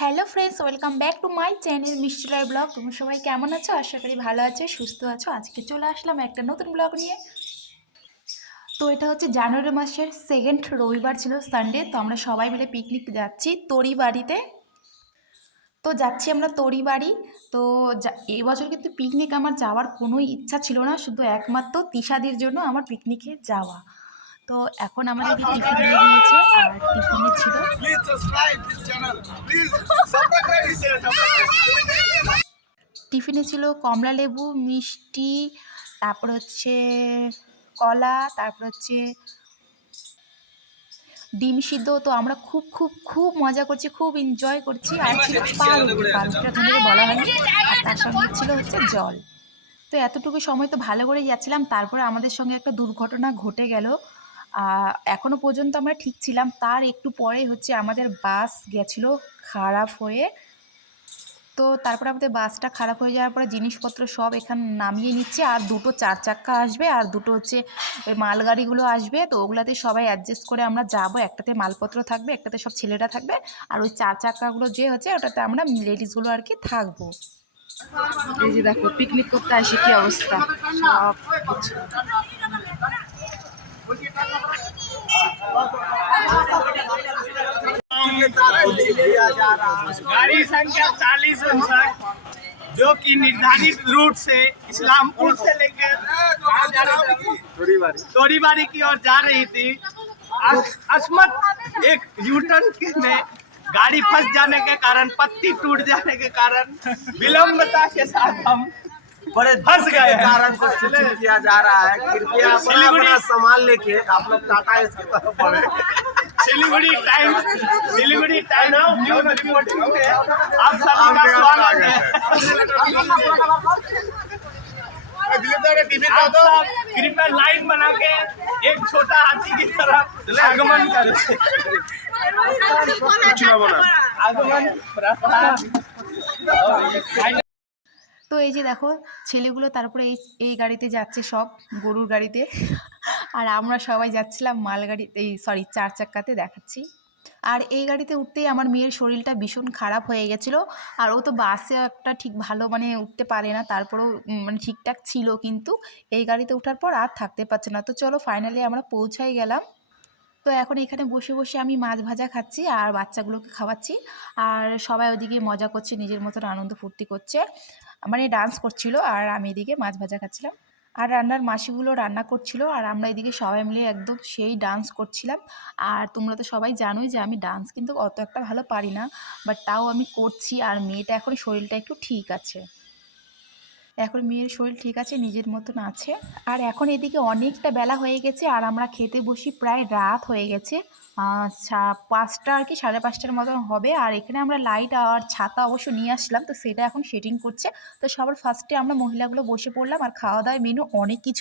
Hello friends, welcome back to my channel Mishti Roy vlog. তোমরা সবাই কেমন আছো? আশা করি ভালো আছো, সুস্থ আছো। আজকে চলে আসলাম একটা নতুন ব্লগ নিয়ে। তো এটা হচ্ছে জানুয়ারি মাসের সেকেন্ড রবিবার ছিল সানডে তো আমরা সবাই মিলে পিকনিক যাচ্ছি তরি বাড়িতে তো যাচ্ছি আমরা তরি বাড়ি তো এই কিন্তু পিকনিক আমার যাওয়ার কোনো ইচ্ছা ছিল না, শুধু একমাত্র তিশাদির জন্য আমার পিকনিকে যাওয়া। তো এখন আমাদেরকে টিফিন দিয়ে দিয়েছে আর টিফিনে ছিল. টিফিনে ছিল কমলা লেবু মিষ্টি তারপর হচ্ছে কলা তারপর হচ্ছে ডিম সিদ্ধ। তো আমরা খুব খুব খুব মজা করছি খুব এনজয় করছি। আর ছিল পাউরুটি পাউরুটিটা আপনাদেরকে বলা হয়নি। আর তার সঙ্গে ছিল হচ্ছে জল। তো এতটুকু সময় তো ভালো করে যাচ্ছিলাম। তারপরে আমাদের সঙ্গে একটা দুর্ঘটনা ঘটে গেল। এখনও পর্যন্ত আমরা ঠিক ছিলাম। তার একটু পরেই হচ্ছে আমাদের বাস গেছিল খারাপ হয়ে। তো তারপরে আমাদের বাসটা খারাপ হয়ে যাওয়ার পরে জিনিসপত্র সব এখানে নামিয়ে নিচ্ছে। আর দুটো চার চাক্কা আসবে আর দুটো হচ্ছে ওই মালগাড়িগুলো আসবে। তো ওগুলাতে সবাই অ্যাডজাস্ট করে আমরা যাব। একটাতে মালপত্র থাকবে, একটাতে সব ছেলেরা থাকবে। আর ওই চার চাক্কাগুলো যে হচ্ছে ওটাতে আমরা লেডিসগুলো আর কি থাকব। এই যে দেখো পিকনিক করতে আসি কি অবস্থা? সব गाड़ी संख्या चालीस जो कि निर्धारित रूट से इस्लामपुर से लेकर? तोरीबारी की ओर जा रही थी अस- अस्मत एक यूटर्न के में गाड़ी फंस जाने के कारण, पत्ती टूट जाने के कारण विलम्बता के साथ हम बड़े फंस गए हैं। कारण से सूचित किया जा रहा है कृपया अपना अपना सामान लेके आप लोग टाटा इसकी तरफ़ बढ़े। Siliguri times Siliguri times news reporting में आप सभी का स्वागत है। आप सब कृपया लाइन बना के एक छोटा हाथी की तरफ़ आगमन करें। आगमन তো এই যে দেখো, ছেলেগুলো তারপরে এই এই গাড়িতে যাচ্ছে সব, গরুর গাড়িতে। আর আমরা সবাই যাচ্ছিলাম মালগাড়িতে এই সরি চার চাক্কাতে দেখাচ্ছি। আর এই গাড়িতে উঠতেই আমার মেয়ের শরীরটা ভীষণ খারাপ হয়ে গেছিল। আর ও তো বাসে একটা ঠিক ভালো মানে উঠতে পারে না, তারপরেও মানে ঠিকঠাক ছিল কিন্তু। এই গাড়িতে ওঠার পর আর থাকতে পারছে না। তো চলো ফাইনালি আমরা পৌঁছাই গেলাম। তো এখন এখানে বসে বসে আমি মাছ ভাজা খাচ্ছি আর বাচ্চাগুলোকে খাওয়াচ্ছি। আর সবাই ওদিকে মজা করছে, নিজের মতন আনন্দ ফুর্তি করছে। মানে ডান্স করছিল আর আমি এদিকে মাছ ভাজা খাচ্ছিলাম। আর রান্নার মাসিগুলো রান্না করছিল আর আমরা এদিকে সবাই মিলে একদম সেই ডান্স করছিলাম। আর তোমরা তো সবাই জানোই যে আমি ডান্স কিন্তু অত একটা ভালো পারি না বাট তাও আমি করছি আর মেয়েটা এখন শরীরটা একটু ঠিক আছে। এখন মেয়ের শরীর ঠিক আছে, নিজের মতন আছে। আর এখন এদিকে অনেকটা বেলা হয়ে গেছে আর আমরা খেতে বসি প্রায় রাত হয়ে গেছে। পাঁচটা আর কি, সাড়ে পাঁচটার মতন হবে। আর এখানে আমরা লাইট আর ছাতা অবশ্য নিয়ে আসলাম, তো সেটা এখন সেটিং করছে। তো সবার ফার্স্টে আমরা মহিলাগুলো বসে পড়লাম আর খাওয়া দাওয়ার মেনু অনেক কিছু